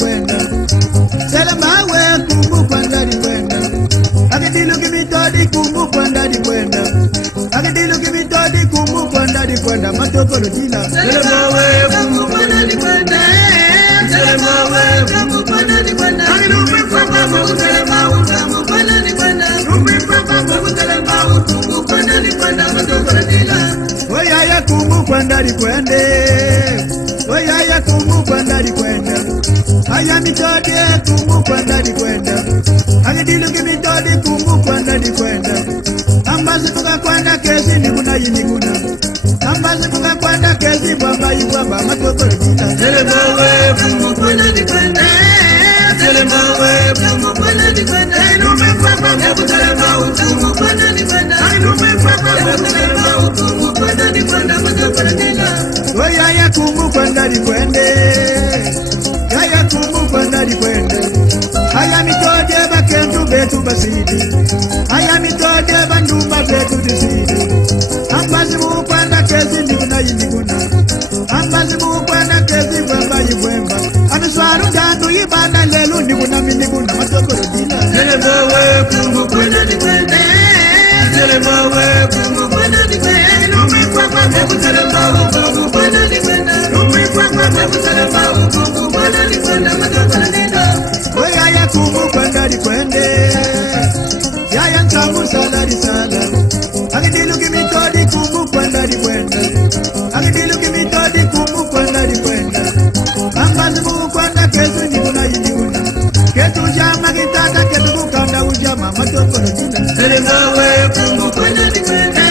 kwenda. Selema we kumu kwenda di kwenda. Agadilu kimitodi kumu kwenda di kwenda. Agadilu kimitodi kumu kwenda di kwenda. Matoko dila. Selema we kumu kwenda di kwenda. Selema we kumu kwenda di kwenda. Agadilu papa selema we kumu kwenda di kwenda. Rupi papa selema we kumu kwenda di kwenda. Matoko dila. Oya ya kumu kwenda di kwende. Oya ya kumu kwenda di kwenda. Aya mitodi kumu kwenda di kwenda. Agadilu kimitodi kumu kwenda di kwenda. Ambazi kuka kwenda kesi ni kuna yini kuna. Ambazi kuka kwenda kesi bamba yibamba matoko dila. Selema we kumu kwenda di kwenda. Selema we kumu kwenda di kwenda. Rupi papa selema we kumu kwenda di kwenda. Rupi papa selema we kumu kwenda di kwenda. Matoko dila. Oya ya kumu kwenda di kwende. Yaya kumu kwenda di kwende. Aya mitode bakendu betu basidi. Aya mitode bandumba betu disidi. Ambazi mu kwenda kezi ni kuna yini kuna. Ambazi mu kwenda kezi bamba yibwemba. Amiswaru jandu yibanda lelu ni kuna mini kuna. Matoko dila. Selema we kumu kwenda di kwenda. Selema we kumu kwenda di kwenda. Rupi papa selema we kumu kwenda di kwenda. Rupi papa selema we kumu kwenda di kwenda. Matoko dila. Oya ya kumu kwenda di kwende. Yaya ntamu salari sala. Agadilu kimitodi kumu kwenda di kwenda. Agadilu kimitodi kumu kwenda di kwenda. Ambazi mu kwenda kesu ni kuna yini kuna. Ketu jama kitaka ketu kukanda ujama matoko dila. Selema we kumu kwenda di kwenda.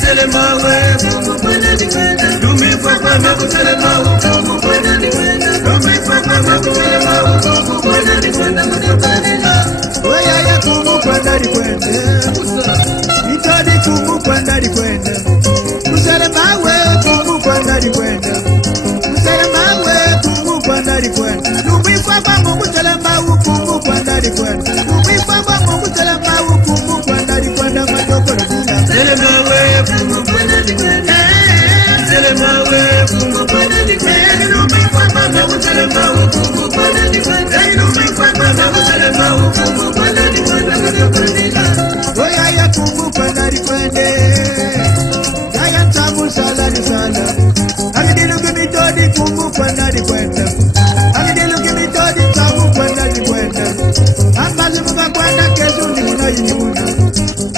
Selema we kumu kwenda di kwenda. Rupi papa selema we kumu kwenda di kwenda. Rupi papa selema we kumu kwenda di kwenda. Matoko dila. Oya ya kumu kwenda di kwende. Mitodi kumu kwenda di kwenda. Kuselema we kumu kwenda di kwenda. Kuselema we kumu kwenda di kwenda. Rupi papa mungu selema we kumu kwenda di kwenda. Rupi papa mungu selema we kumu kwenda di kwenda. Matoko dila. Selema we kumu kwenda di kwenda. Selema we kumu kwenda di kwenda. Rupi papa selema we kumu kwenda di kwenda. Rupi papa selema we kumu kwenda di kwenda. Matoko dila. Oya ya kumu kwenda di kwende. Yaya ntamu salari sala. Agadilu kimitodi kumu kwenda di kwenda. Agadilu kimitodi tamu kwenda di kwenda. Ambazi muka kwenda kesu ni kuna yini kuna.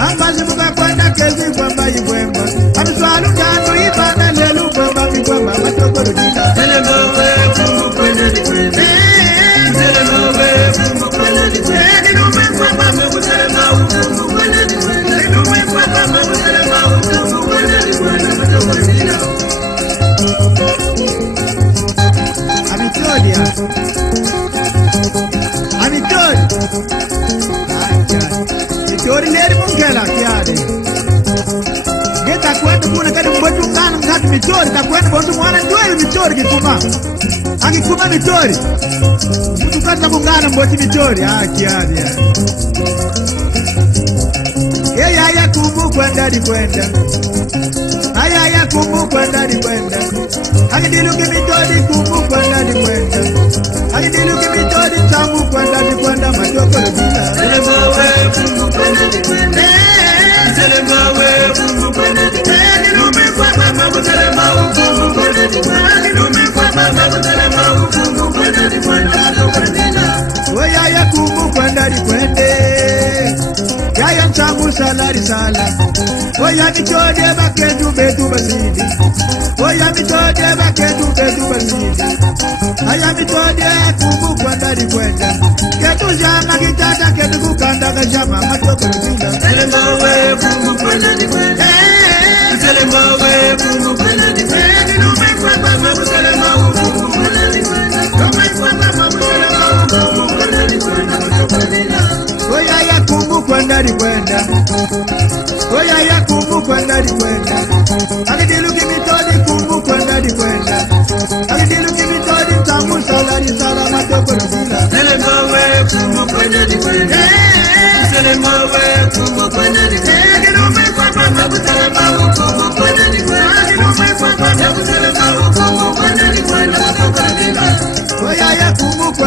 Ambazi muka kwenda kesi kwamba yibwemba. Amiswalu janu ibana lelu kwamba mikwamba matoko dila. Selema we kumu kwenda di kwenda. Selema we kumu kwenda di kwenda. Rupi papa selema we kumu kwenda di kwenda. Rupi papa selema we kumu kwenda di kwenda. Matoko dila. Amitodi ya. Amitodi. Mitori neri mungela kiade. Geta kwenda kuna kadi mbotu kana mkati mitori. Takwenda bondu mwana nduwe mitori kikuma. Akikuma mitori. Mtu kata mungana mboti mitori. Kiade ya. Yaya ya kumu kwenda di kwenda. Aya ya kumu kwenda di kwenda. Agadilu kimitodi kumu kwenda di kwenda. Agadilu kimitodi tamu kwenda di kwenda. Matoko dila. Selema we kumu kwenda di kwenda. Selema we kumu kwenda di kwenda. Rupi papa selema we kumu kwenda di kwenda. Rupi papa selema we kumu kwenda di kwenda. Matoko dila. Oya ya kumu kwenda di kwende. Yaya ntamu salari sala. Oya mitode bakendu betu basidi. Oya mitode bakendu betu basidi. Aya mitode kumu kwenda di kwenda. Ketu jama kitata ketu kukanda kashama matoko dila. Selema we kumu kwenda di kwenda. Selema we kumu kwenda di kwenda. Rupi papa selema we kumu kwenda di kwenda. Rupi papa selema we kumu kwenda di kwenda. Matoko dila. Oya ya kumu kwenda di kwenda. Oya ya kumu kwenda di kwenda. Agadilu kimitodi kumu kwenda di kwenda. Agadilu kimitodi tamu salari sala matoko dila. Selema we kumu kwenda di kwenda. Selema we kumu kwenda di kwenda. Rupi papa selema we kumu kwenda di kwenda. Rupi papa selema we kumu kwenda di kwenda. Matoko dila. Oya ya kumu kwenda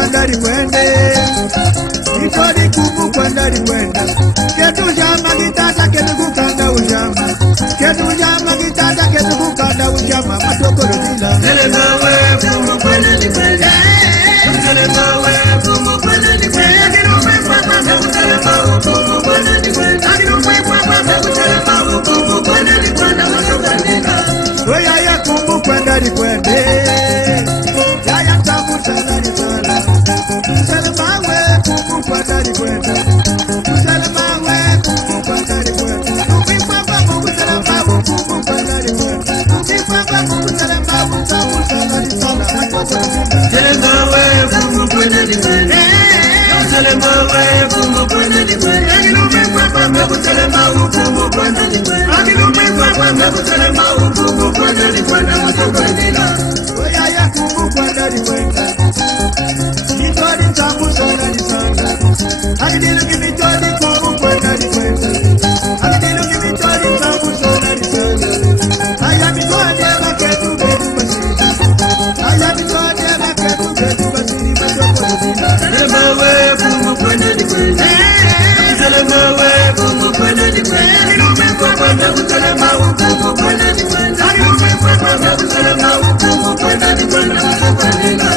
di kwende Usalema we fungu kwende di kwende Akilume kwa Usalema ufungu kwende di kwende Akilume kwa Usalema ufungu kwende di kwende Mutokandila Oya ya fungu kwende di kwende Nitodi tamu sana di sana Akidilu kimitodi fungu kwende di kwende Akidilu kimitodi tamu sana di sana Aya mitodi ya maketu bedu basiri Aya mitodi ya maketu bedu basiri Usalema we fungu kwende di kwende Usalema we fungu kwende di kwende Akilume kwa Usalema ufungu kwende di kwende Akilume kwa Usalema ufungu kwende di kwende Mutokandila